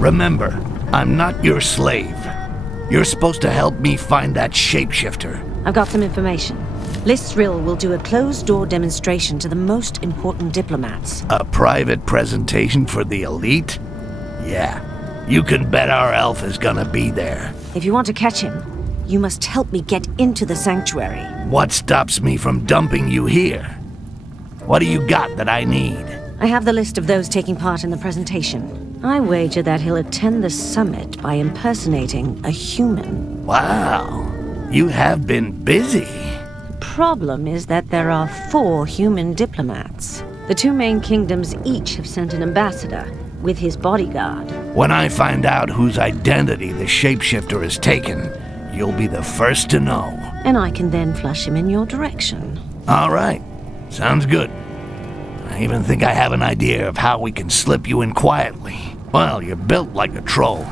Remember, I'm not your slave. You're supposed to help me find that shapeshifter. I've got some information. Listrill will do a closed-door demonstration to the most important diplomats. A private presentation for the elite? Yeah, you can bet our elf is gonna be there. If you want to catch him, you must help me get into the sanctuary. What stops me from dumping you here? What do you got that I need? I have the list of those taking part in the presentation. I wager that he'll attend the summit by impersonating a human. Wow, you have been busy. The problem is that there are 4 human diplomats. The 2 main kingdoms each have sent an ambassador with his bodyguard. When I find out whose identity the shapeshifter has taken, you'll be the first to know. And I can then flush him in your direction. All right, sounds good. I even think I have an idea of how we can slip you in quietly. Well, you're built like a troll,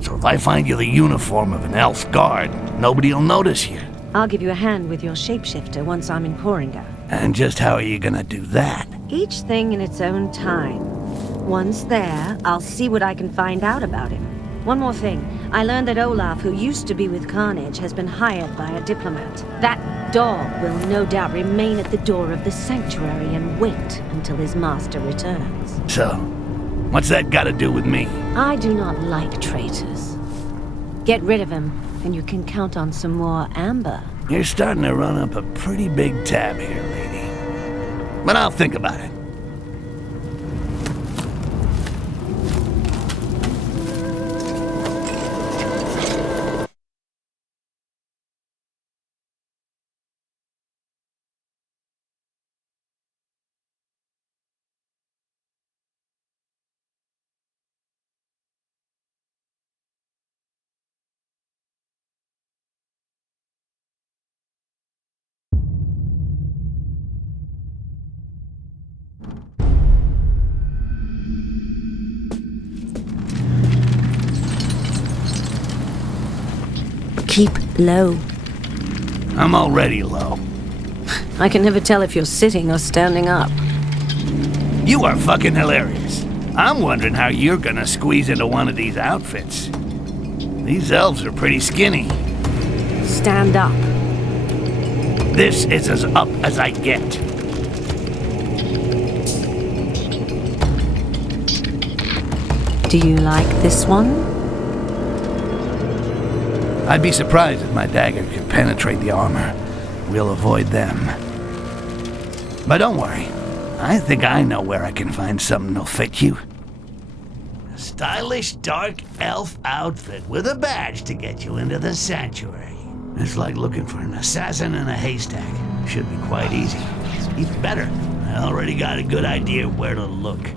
so if I find you the uniform of an elf guard, nobody'll notice you. I'll give you a hand with your shapeshifter once I'm in Koringa. And just how are you gonna do that? Each thing in its own time. Once there, I'll see what I can find out about him. One more thing. I learned that Olaf, who used to be with Carnage, has been hired by a diplomat. That dog will no doubt remain at the door of the sanctuary and wait until his master returns. So, what's that got to do with me? I do not like traitors. Get rid of him, and you can count on some more amber. You're starting to run up a pretty big tab here, lady. But I'll think about it. Keep low. I'm already low. I can never tell if you're sitting or standing up. You are fucking hilarious. I'm wondering how you're gonna squeeze into one of these outfits. These elves are pretty skinny. Stand up. This is as up as I get. Do you like this one? I'd be surprised if my dagger could penetrate the armor. We'll avoid them. But don't worry. I think I know where I can find something that'll fit you. A stylish dark elf outfit with a badge to get you into the sanctuary. It's like looking for an assassin in a haystack. Should be quite easy. Even better, I already got a good idea where to look.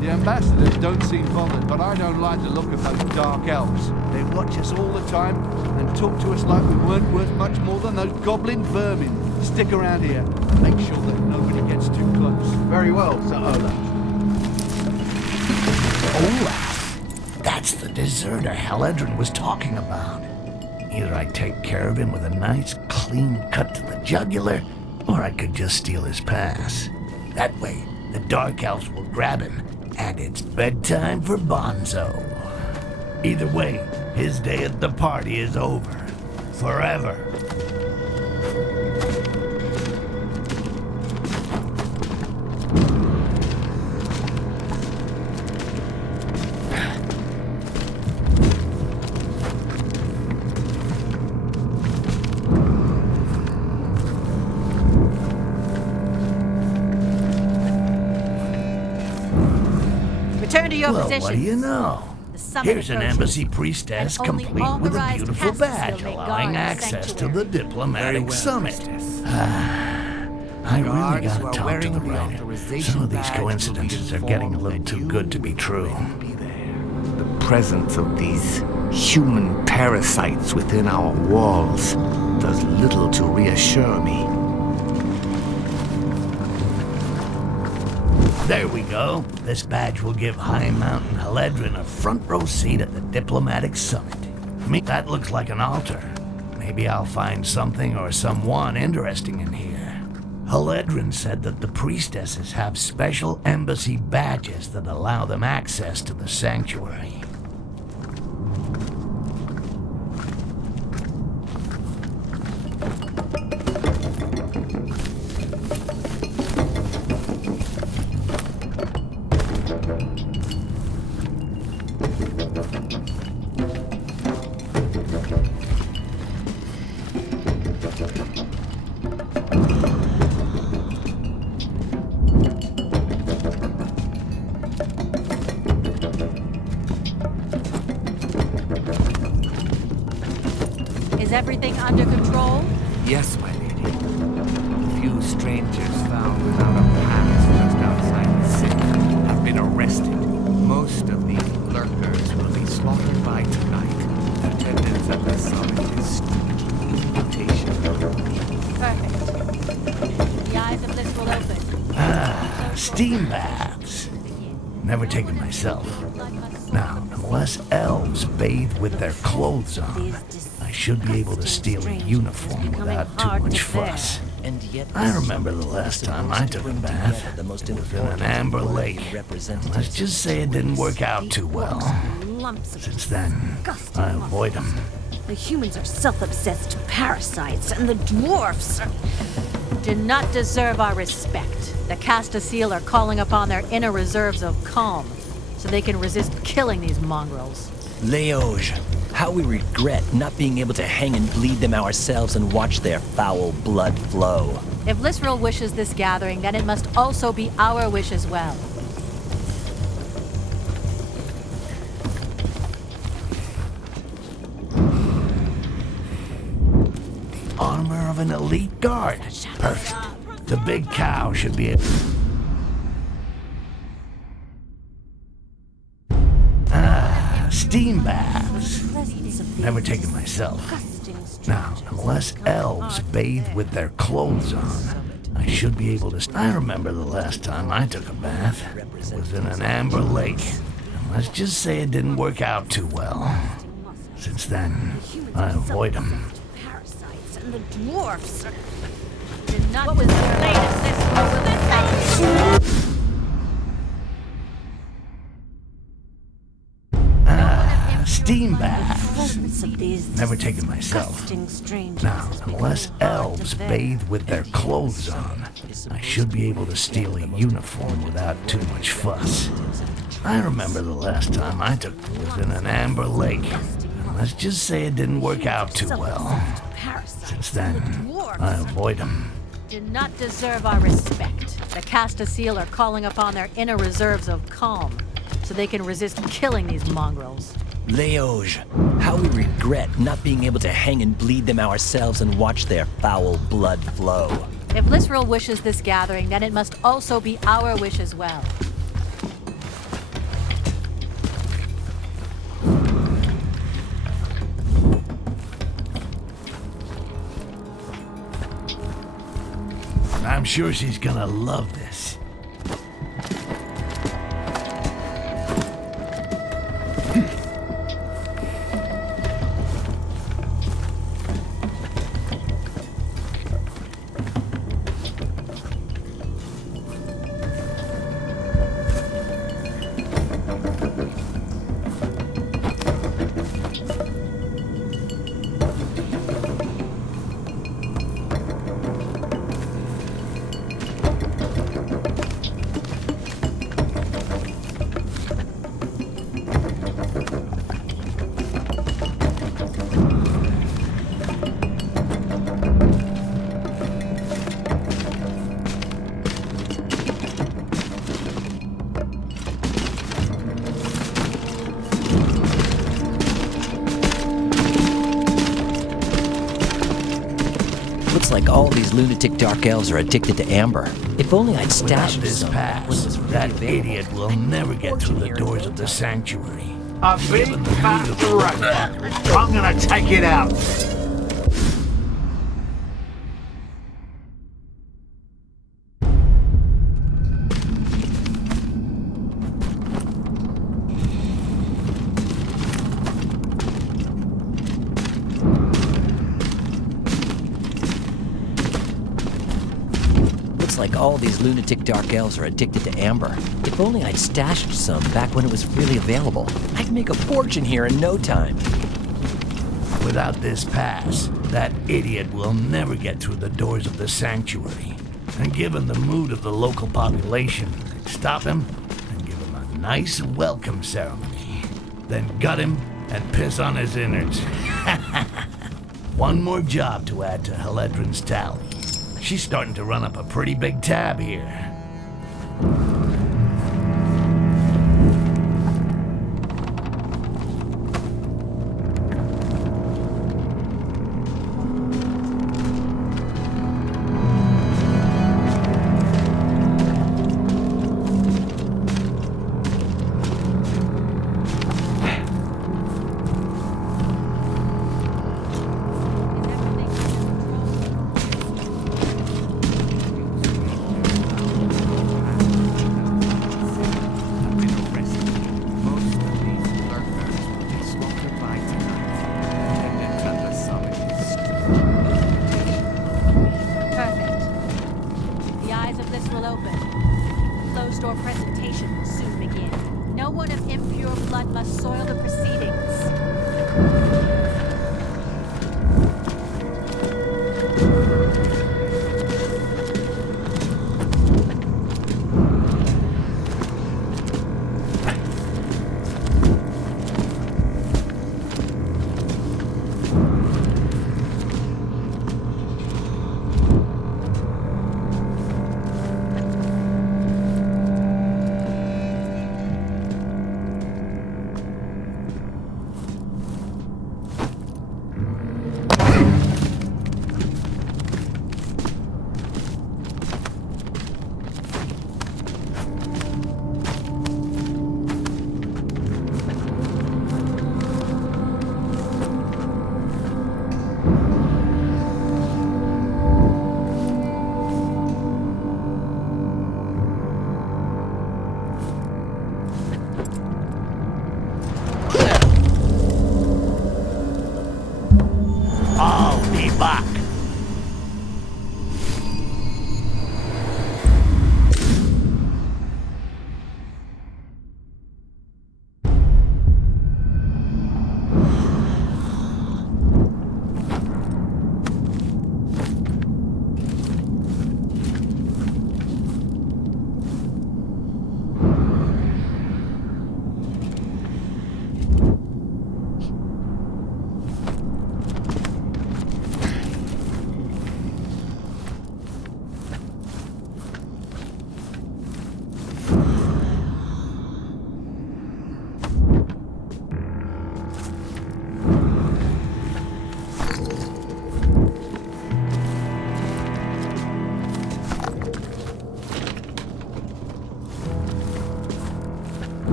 The ambassadors don't seem bothered, but I don't like the look of those dark elves. They watch us all the time and talk to us like we weren't worth much more than those goblin vermin. Stick around here. Make sure that nobody gets too close. Very well, Sir Olaf. Olaf? That's the deserter Haledrin was talking about. Either I take care of him with a nice, clean cut to the jugular, or I could just steal his pass. That way, the Dark Elves will grab him, and it's bedtime for Bonzo. Either way, his day at the party is over. Forever. Return to your Well, positions. what do you know? The summit Here's an approaches, embassy priestess and only complete with a authorized beautiful passes badge will make allowing guard the access to the sanctuary. diplomatic summit. I really Guards gotta who are talk to wearing the the writer. authorization Some of these badge will coincidences be are getting a little informed too that good to you be true. will be there. The presence of these human parasites within our walls does little to reassure me. There we go. This badge will give High Mountain Haledrin a front row seat at the diplomatic summit. Me, that looks like an altar. Maybe I'll find something or someone interesting in here. Haledrin said that the priestesses have special embassy badges that allow them access to the sanctuary. Is everything under control? Yes, my lady. The few strangers found without a pass just outside the city have been arrested. Most of these lurkers will be slaughtered by tonight. Attendance at the summit is strict. Invitation. Perfect. The eyes of Bliss will open. Steam baths. Never taken myself. Now, unless elves bathe with their clothes on, I should be able to steal a uniform without too much fuss. I remember the last time I took a bath. It was in an amber lake. Let's just say it didn't work out too well. Since then, I avoid them. The humans are self-obsessed parasites, and the dwarfs Do not deserve our respect. The Castasiel are calling upon their inner reserves of calm, so they can resist killing these mongrels. Leoge, how we regret not being able to hang and bleed them ourselves and watch their foul blood flow. If Lysril wishes this gathering, then it must also be our wish as well. Armor of an elite guard. Perfect. The big cow should be steam baths. Never taken myself. Now, unless elves bathe with their clothes on, I should be able to... I remember the last time I took a bath. It was in an amber lake. And let's just say it didn't work out too well. Since then, I avoid them. parasites, and the dwarfs Do not what was the latest this Steam baths. presence of these Never taken myself. disgusting strangers. Now, unless elves bathe with their clothes on, I should be able to steal a uniform without too much fuss. I remember the last time I took it was in an amber lake. And let's just say it didn't work out too well. Since then, I avoid them. do not deserve our respect. The Castasiel are calling upon their inner reserves of calm, so they can resist killing these mongrels. Leoge, how we regret not being able to hang and bleed them ourselves and watch their foul blood flow. If Lysril wishes this gathering, then it must also be our wish as well. I'm sure she's gonna love this. Looks like all these lunatic dark elves are addicted to amber. If only I'd Without stashed this some pass, when it was that freely available. idiot will never get through the doors of the sanctuary. A big fat rat. I'm gonna take it out. like all these lunatic dark elves are addicted to amber. If only I'd stashed some back when it was really available. I'd make a fortune here in no time. Without this pass, that idiot will never get through the doors of the sanctuary. And given the mood of the local population, I'd stop him and give him a nice welcome ceremony. Then gut him and piss on his innards. One more job to add to Heledrin's tally. She's starting to run up a pretty big tab here.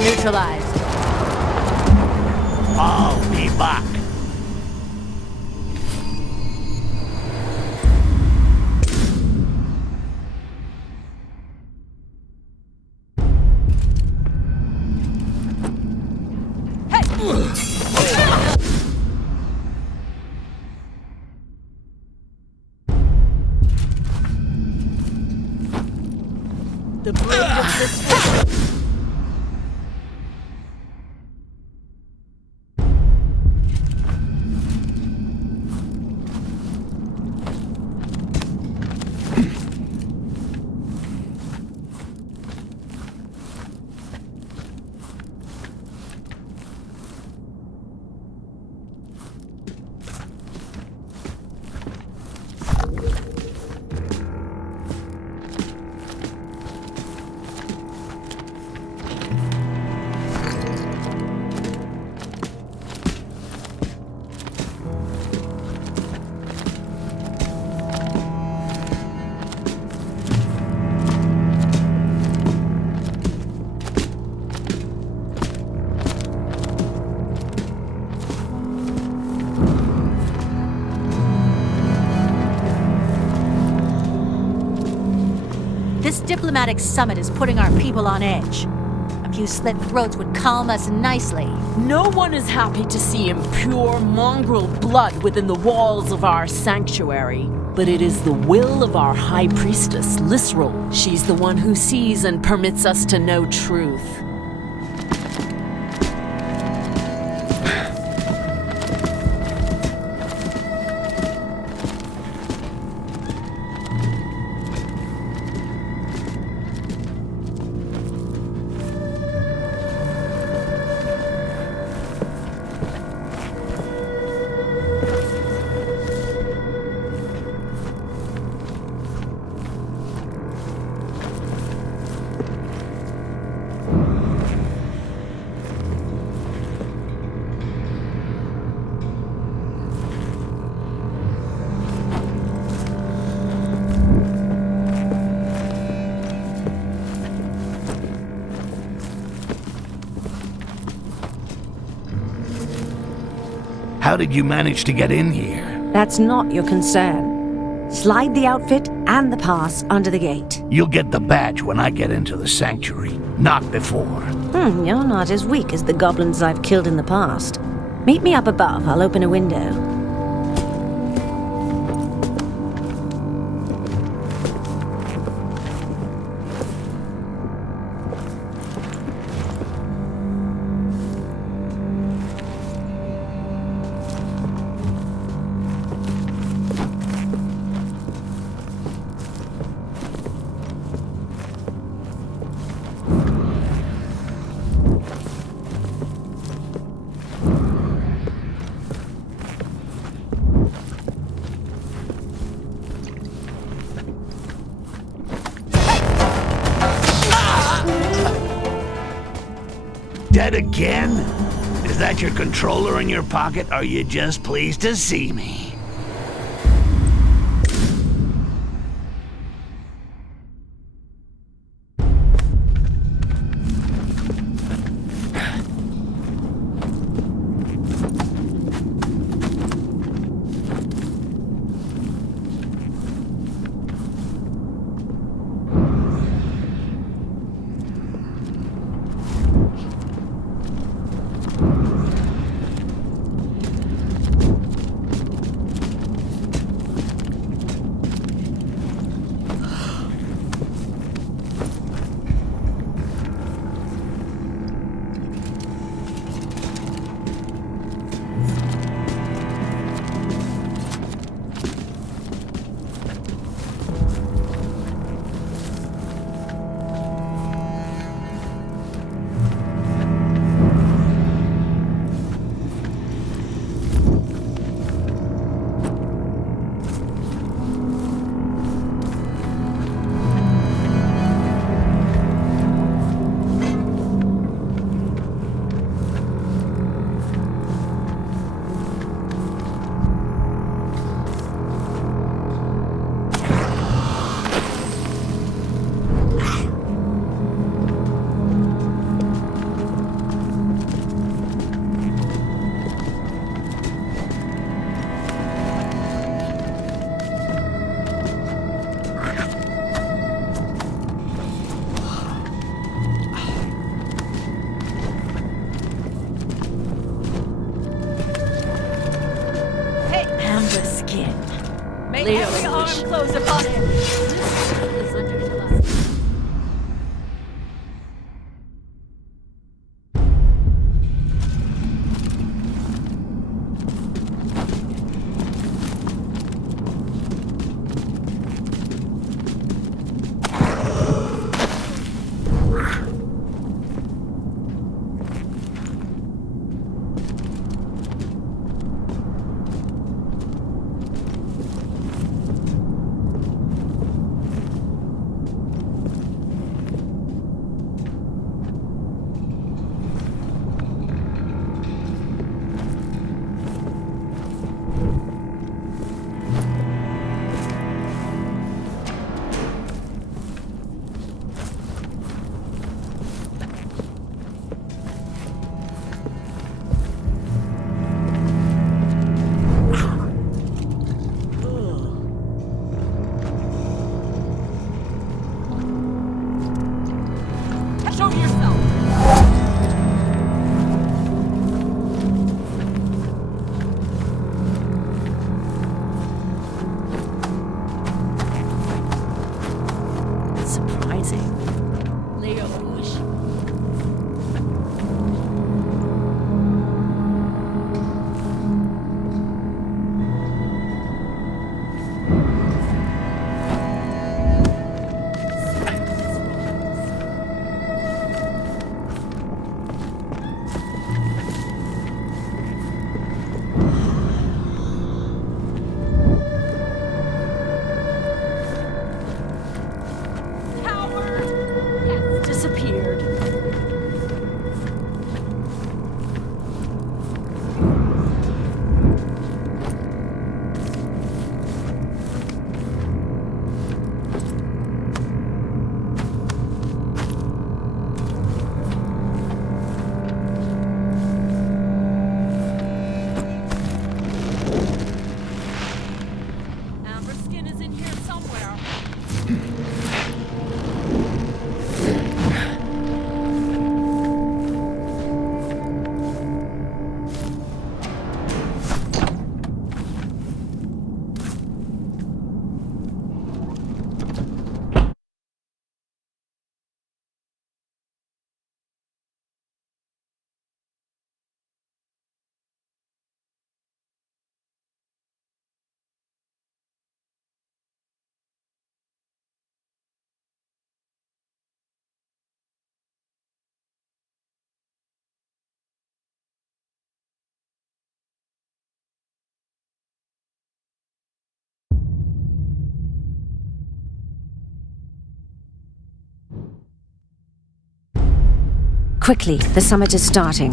Neutralized. I'll be back. The blade of this. diplomatic summit is putting our people on edge. A few slit throats would calm us nicely. No one is happy to see impure mongrel blood within the walls of our sanctuary. But it is the will of our High Priestess, Lisrel. She's the one who sees and permits us to know truth. How did you manage to get in here? That's not your concern. Slide the outfit and the pass under the gate. You'll get the badge when I get into the sanctuary, not before. You're not as weak as the goblins I've killed in the past. Meet me up above, I'll open a window. Dead again? Is that your controller in your pocket, or are you just pleased to see me? May every arm close upon him. This is under the Quickly, the summit is starting.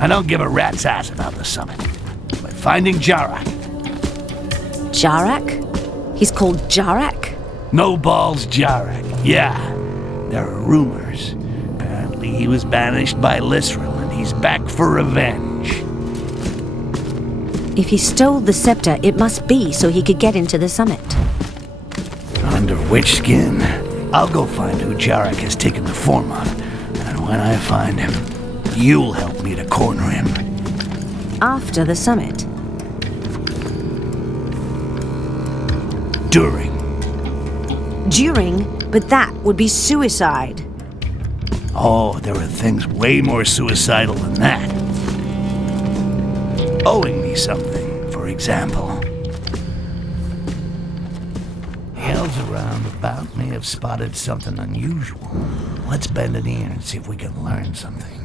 I don't give a rat's ass about the summit. But finding Jarak. Jarak? He's called Jarak? No balls Jarak. Yeah. There are rumors. Apparently he was banished by Lisril and he's back for revenge. If he stole the scepter, it must be so he could get into the summit. Under which skin? I'll go find who Jarak has taken the form on. And when I find him, you'll help me to corner him. After the summit? During. During? But that would be suicide. Oh, there are things way more suicidal than that. Owing me something, for example. The elves around about may have spotted something unusual. Let's bend an ear and see if we can learn something.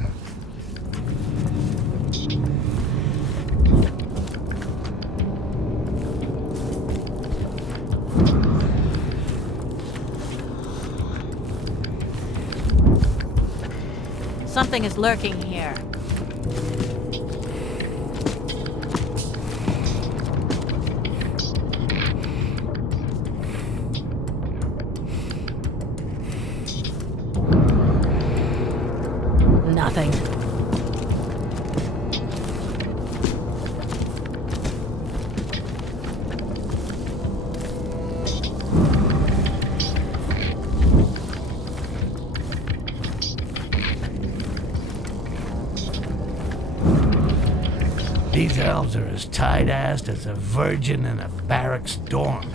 Something is lurking here. Nothing. These elves are as tight-assed as a virgin in a barracks dorm.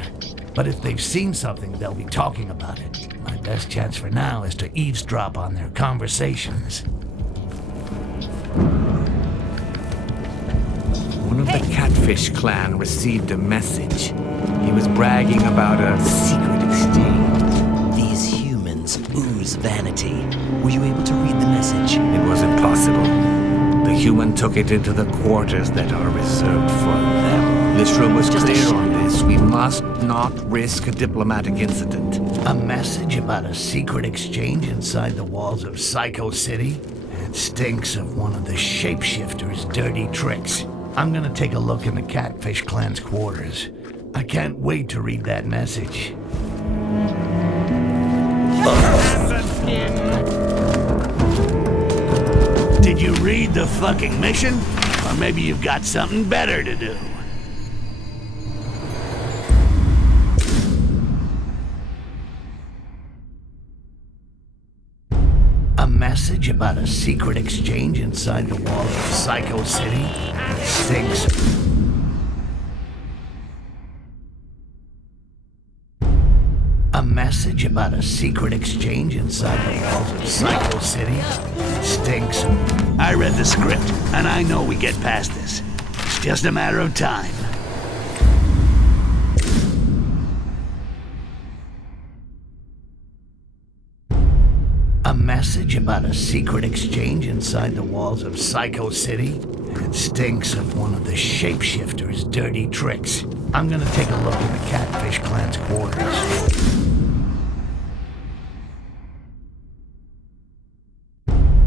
But if they've seen something, they'll be talking about it. My best chance for now is to eavesdrop on their conversations. One of the Catfish clan received a message. He was bragging about a secret exchange. These humans ooze vanity. Were you able to read the message? It was impossible. The human took it into the quarters that are reserved for them. This room was Just a clear on shadow. this. We must not risk a diplomatic incident. A message about a secret exchange inside the walls of Psycho City? It stinks of one of the shapeshifters' dirty tricks. I'm gonna take a look in the Catfish clan's quarters. I can't wait to read that message. Did you read the fucking mission? Or maybe you've got something better to do. A message about a secret exchange inside the walls of Psycho City? It stinks. A message about a secret exchange inside the walls of Psycho City? It stinks. I read the script, and I know we get past this. It's just a matter of time. A message about a secret exchange inside the walls of Psycho City? It stinks of one of the shapeshifters' dirty tricks. I'm gonna take a look in the Catfish clan's quarters.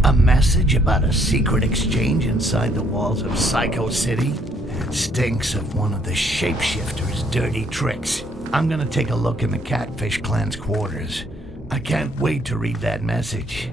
A message about a secret exchange inside the walls of Psycho City? It stinks of one of the shapeshifters' dirty tricks. I'm gonna take a look in the Catfish clan's quarters. I can't wait to read that message.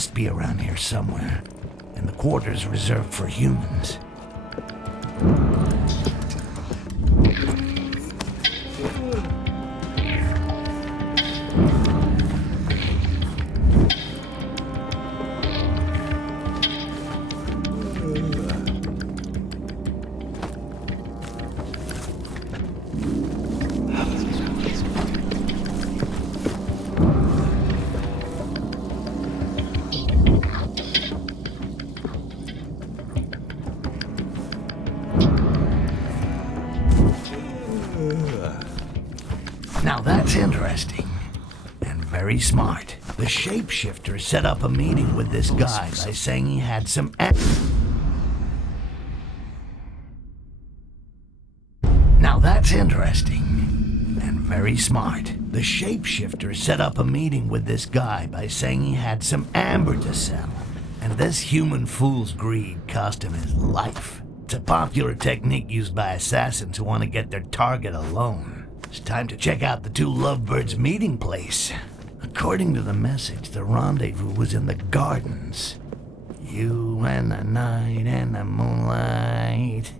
must be around here somewhere, in the quarters reserved for humans. Now that's interesting, and very smart. The shapeshifter set up a meeting with this guy by saying he had some Now that's interesting, and very smart. The shapeshifter set up a meeting with this guy by saying he had some amber to sell, and this human fool's greed cost him his life. It's a popular technique used by assassins who want to get their target alone. It's time to check out the two lovebirds' meeting place. According to the message, the rendezvous was in the gardens. You and the night and the moonlight.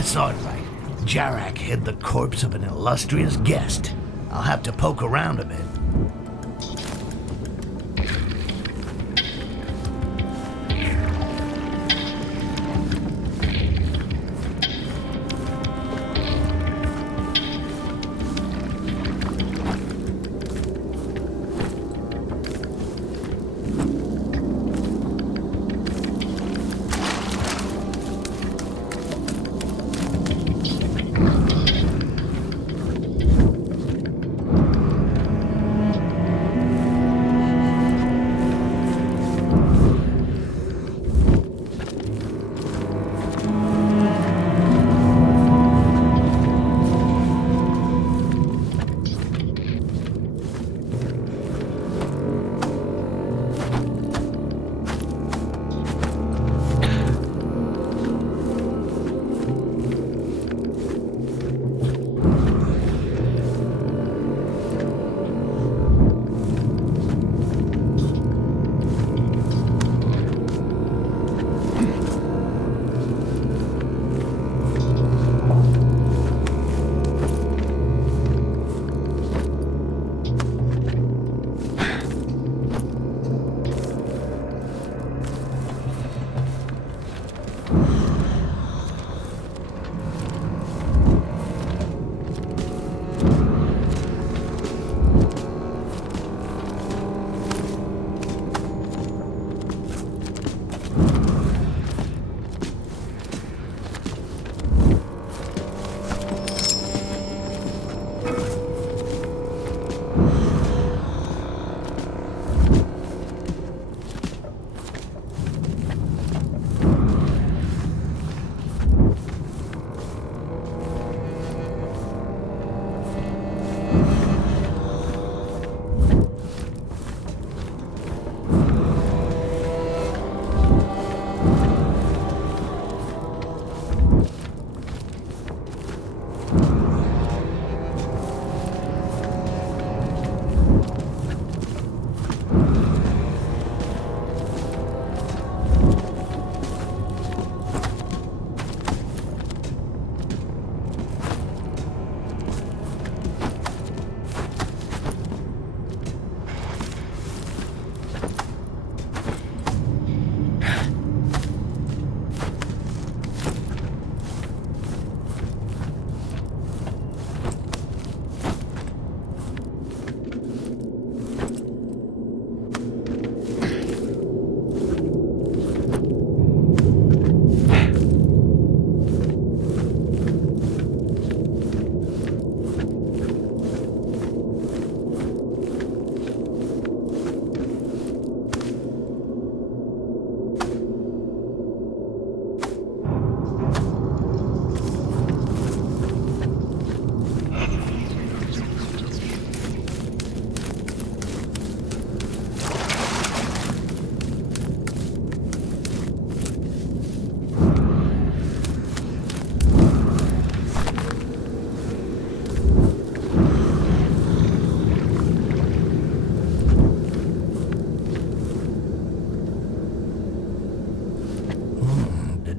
I saw it right. Jarak hid the corpse of an illustrious guest. I'll have to poke around a bit.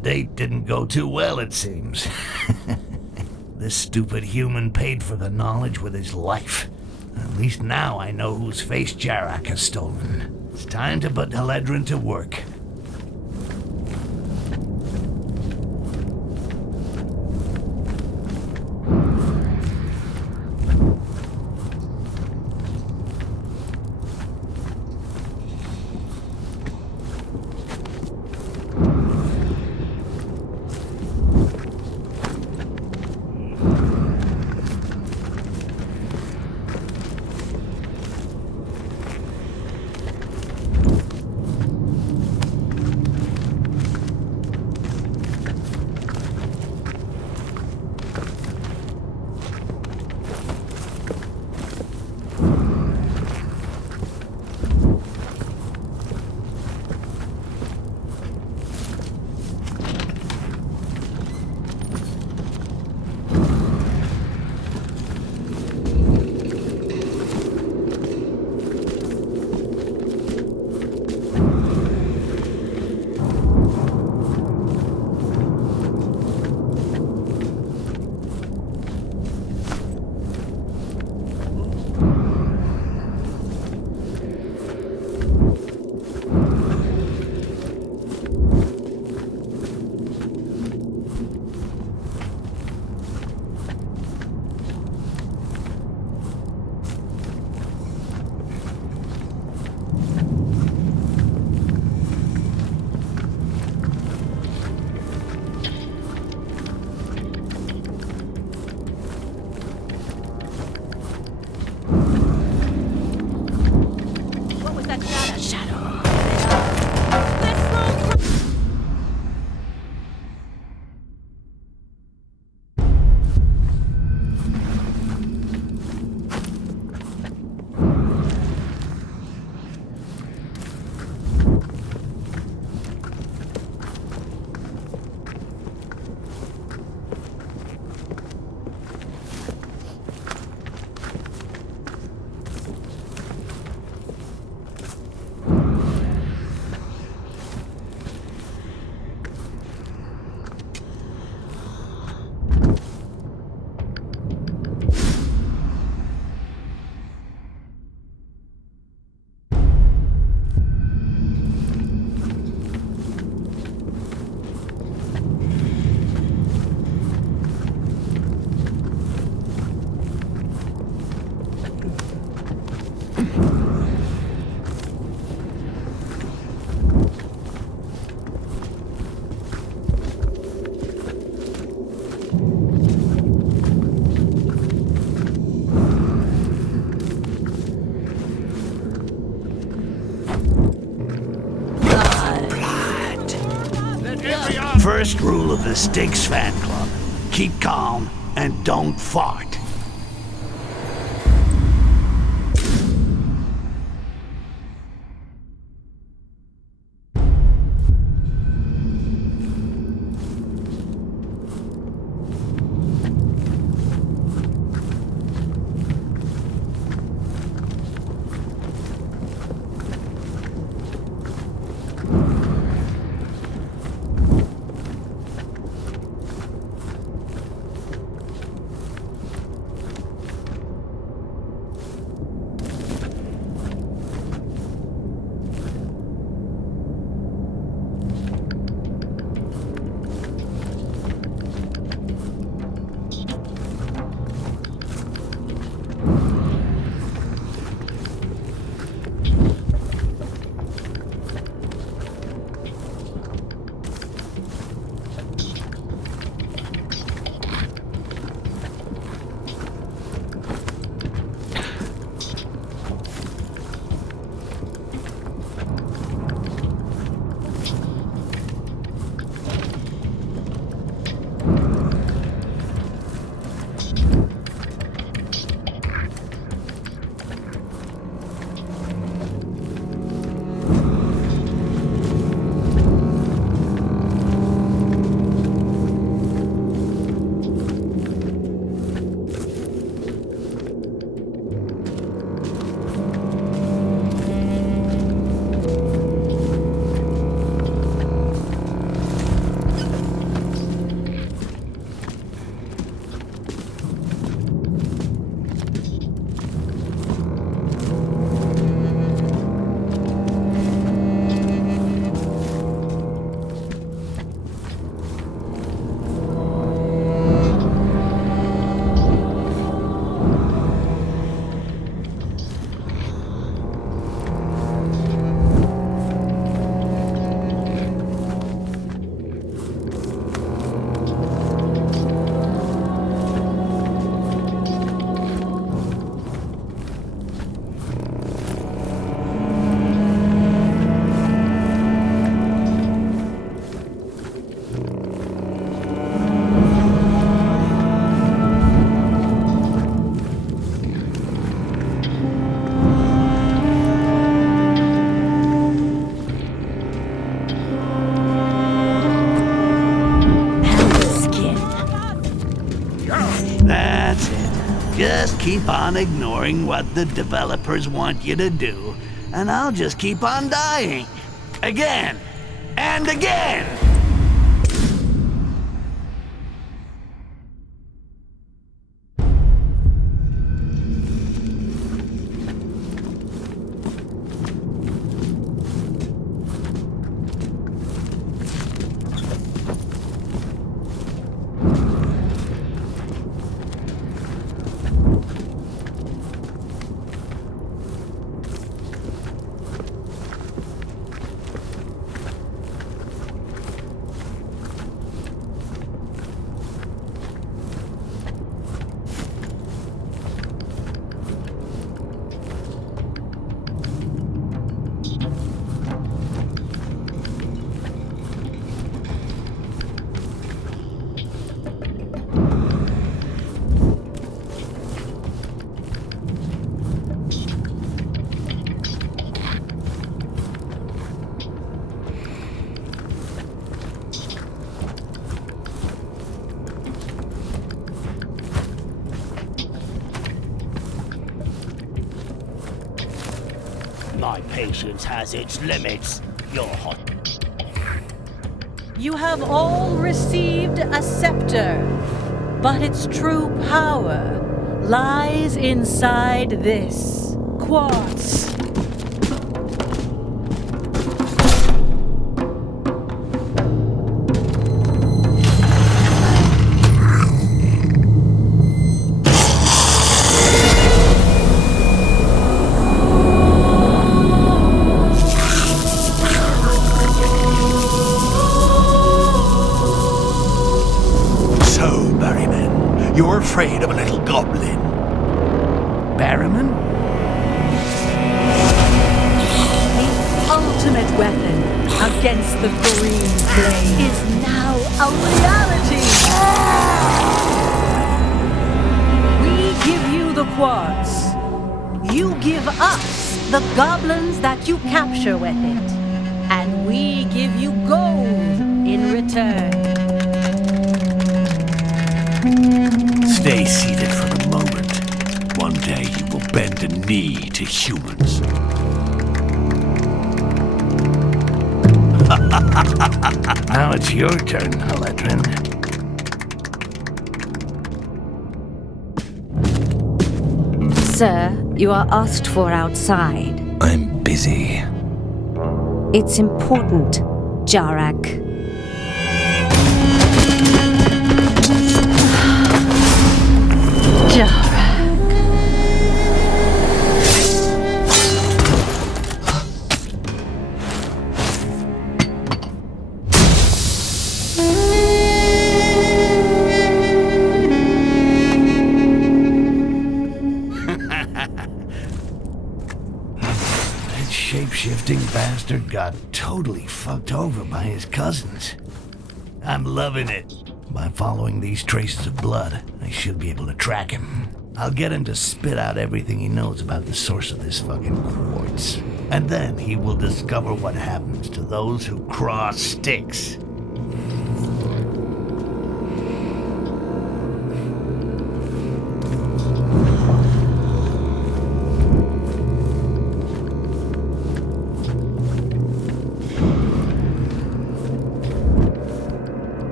Date didn't go too well, it seems. This stupid human paid for the knowledge with his life. At least now I know whose face Jarak has stolen. It's time to put Haledrin to work. First rule of the Styx fan club. Keep calm and don't fart. Just keep on ignoring what the developers want you to do, and I'll just keep on dying. Again and again! My patience has its limits. You're hot. You have all received a scepter, but its true power lies inside this quartz. You're afraid of a little goblin. Barrowman? The ultimate weapon against the green flame is now give us the goblins that you capture with it, and we give you gold in return. Stay seated for the moment. One day you will bend a knee to humans. Now it's your turn, Haledrin. Sir, you are asked for outside. I'm busy. It's important, Jarak. Shape-shifting bastard got totally fucked over by his cousins. I'm loving it. By following these traces of blood, I should be able to track him. I'll get him to spit out everything he knows about the source of this fucking quartz. And then he will discover what happens to those who cross Styx.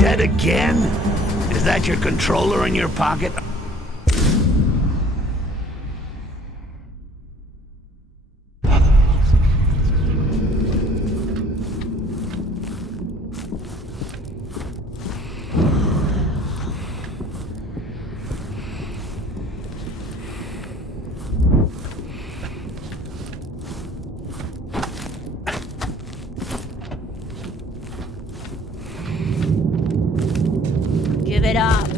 Dead again? Is that your controller in your pocket? Give it up.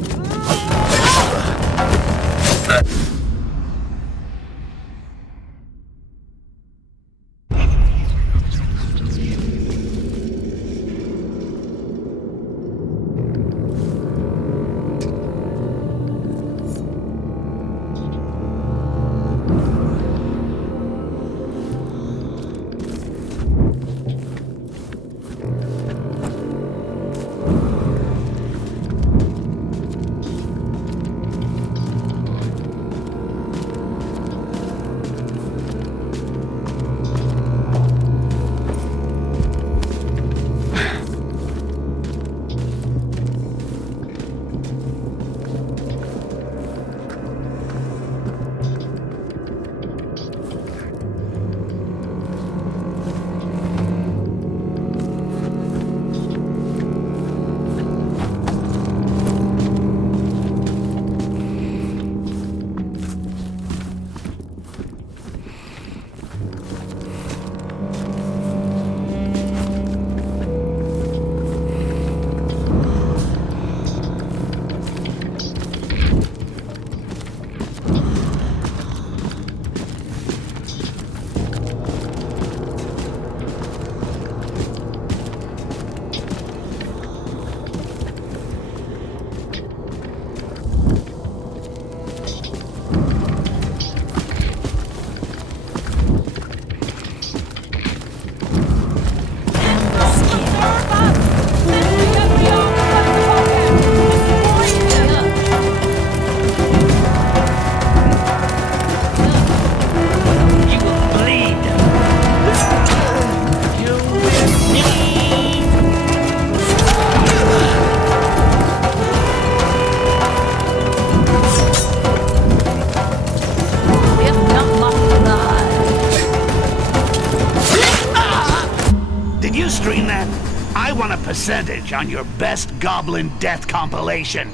I want a percentage on your best goblin death compilation.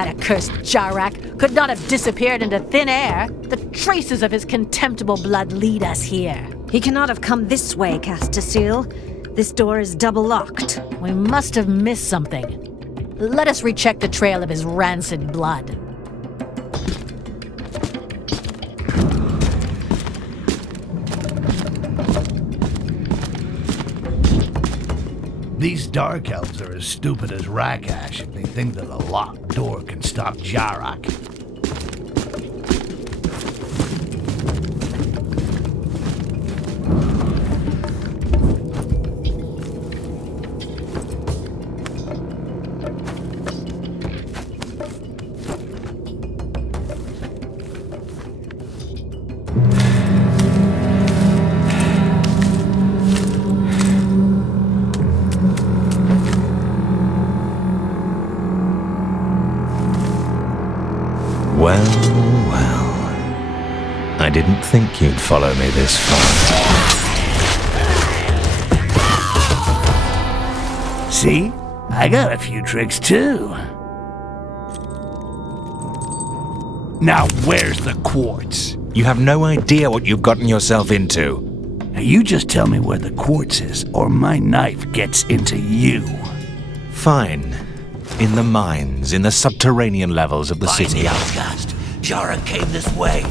That accursed Jarak could not have disappeared into thin air. The traces of his contemptible blood lead us here. He cannot have come this way, Castasil. This door is double locked. We must have missed something. Let us recheck the trail of his rancid blood. These Dark Elves are as stupid as Rakash if they think that a locked door can stop Jarak. Well. I didn't think you'd follow me this far. See? I got a few tricks too. Now where's the quartz? You have no idea what you've gotten yourself into. Now you just tell me where the quartz is, or my knife gets into you. Fine. In the mines, in the subterranean levels of the Find city. the outcast. Jara came this way.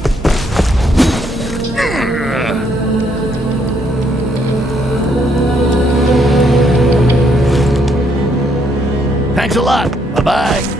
Thanks a lot. Bye-bye.